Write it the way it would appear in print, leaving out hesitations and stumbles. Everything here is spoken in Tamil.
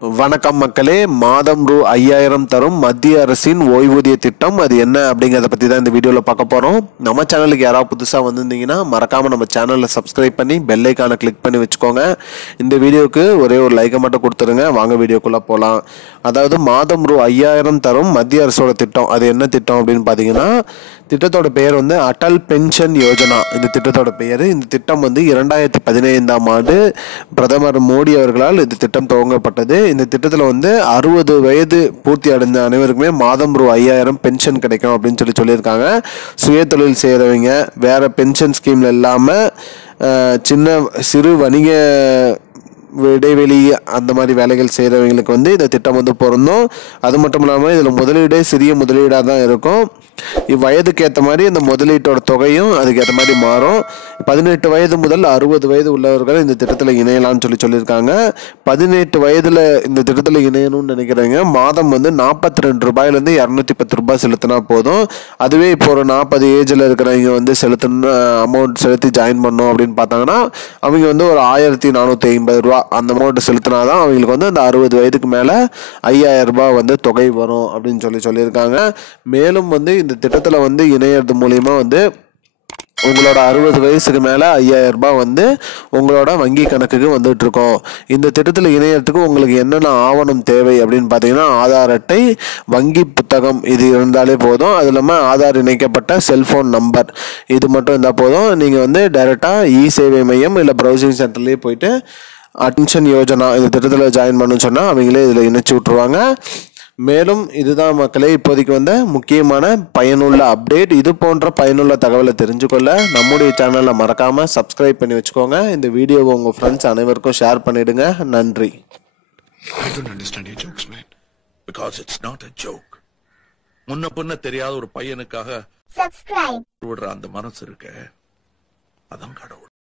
வணக்கம் மக்களே. மாதம் ரூ. 5000 தரும் மத்திய அரசின் ஓய்வூதிய திட்டம் அது என்ன அப்படிங்கிறத பற்றி தான் இந்த வீடியோவில் பார்க்க போகிறோம். நம்ம சேனலுக்கு யாராவது புதுசாக வந்திருந்தீங்கன்னா மறக்காமல் நம்ம சேனலை சப்ஸ்கிரைப் பண்ணி பெல் ஐக்கானை கிளிக் பண்ணி வச்சுக்கோங்க. இந்த வீடியோவுக்கு ஒரே ஒரு லைக்கை மட்டும் கொடுத்துருங்க. வாங்க வீடியோக்குள்ளே போகலாம். அதாவது மாதம் ரூ. 5000 தரும் மத்திய அரசோட திட்டம் அது என்ன திட்டம் அப்படின்னு பார்த்தீங்கன்னா, திட்டத்தோட பெயர் வந்து அடல் பென்ஷன் யோஜனா. இந்த திட்டத்தோட பெயர். இந்த திட்டம் வந்து 2015ஆம் ஆண்டு பிரதமர் மோடி அவர்களால் இந்த திட்டம் துவங்கப்பட்டது. இந்த திட்டத்தில் வந்து 60 வயது பூர்த்தி அடைந்த அனைவருக்குமே மாதம் ரூ. 5000 பென்ஷன் கிடைக்கும் அப்படின்னு சொல்லியிருக்காங்க. சுய தொழில் செய்கிறவங்க, வேறு பென்ஷன் ஸ்கீமில் இல்லாமல் சிறு வணிக இடைவெளி அந்த மாதிரி வேலைகள் செய்கிறவங்களுக்கு வந்து இந்த திட்டம் வந்து பொருந்தும். அது மட்டும் இல்லாமல் இதில் முதலீடு சிறிய முதலீடாக தான் இருக்கும். இவ்வயதுக்கு ஏற்ற மாதிரி இந்த முதலீட்டோட தொகையும் அதுக்கேற்ற மாதிரி மாறும். 18 வயது முதல் 60 வயது உள்ளவர்கள் இந்த திட்டத்தில் இணையலாம்னு சொல்லியிருக்காங்க. 18 வயதில் இந்த திட்டத்தில் இணையணும்னு நினைக்கிறவங்க மாதம் வந்து ₹42 210 செலுத்தினா போதும். அதுவே இப்போ ஒரு 40 ஏஜில் இருக்கிறவங்க வந்து அமௌண்ட் செலுத்தி ஜாயின் பண்ணோம் அப்படின்னு பார்த்தாங்கன்னா அவங்க வந்து ஒரு ₹1450 அந்த அமௌண்ட் செலுத்தினா தான் அவங்களுக்கு வந்து அந்த 60 வயதுக்கு மேலே ₹5000 வந்து தொகை வரும் அப்படின்னு சொல்லியிருக்காங்க. மேலும் வந்து இந்த திட்டத்தில் வந்து இணையறது மூலிமா வந்து உங்களோட 60 வயசுக்கு மேலே ₹5000 வந்து உங்களோட வங்கி கணக்குக்கு வந்துட்டு இருக்கோம். இந்த திட்டத்தில் இணையறதுக்கு உங்களுக்கு என்னென்ன ஆவணம் தேவை அப்படின்னு பார்த்தீங்கன்னா, ஆதார் அட்டை, வங்கி புத்தகம் இது இருந்தாலே போதும். அது இல்லாமல் ஆதார் இணைக்கப்பட்ட செல்ஃபோன் நம்பர் இது மட்டும் இருந்தால் போதும். நீங்கள் வந்து டைரெக்டாக இ-சேவை மையம் இல்லை ப்ரௌசிங் சென்டர்லேயே போயிட்டு பென்ஷன் யோஜனா இந்த திட்டத்தில் ஜாயின் பண்ணணும்னு சொன்னால் அவங்களே இதில் இணைச்சி விட்ருவாங்க. மேலும் இதுதான் மக்களே இப்போதைக்கு வந்த முக்கியமான பயனுள்ள அப்டேட். இது போன்ற பயனுள்ள தகவலை தெரிஞ்சுக்கொள்ள நம்முடைய சேனலை மறக்காமல் சப்ஸ்கிரைப் பண்ணி வச்சுக்கோங்க. இந்த வீடியோவை உங்கள் ஃப்ரெண்ட்ஸ் அனைவருக்கும் ஷேர் பண்ணிடுங்க. நன்றி. I don't understand your jokes, man. Because it's not a joke. முன்ன பின்ன தெரியாத ஒரு பையனுக்காக விடுற அந்த மனசு இருக்க, அதான் கடவுள்.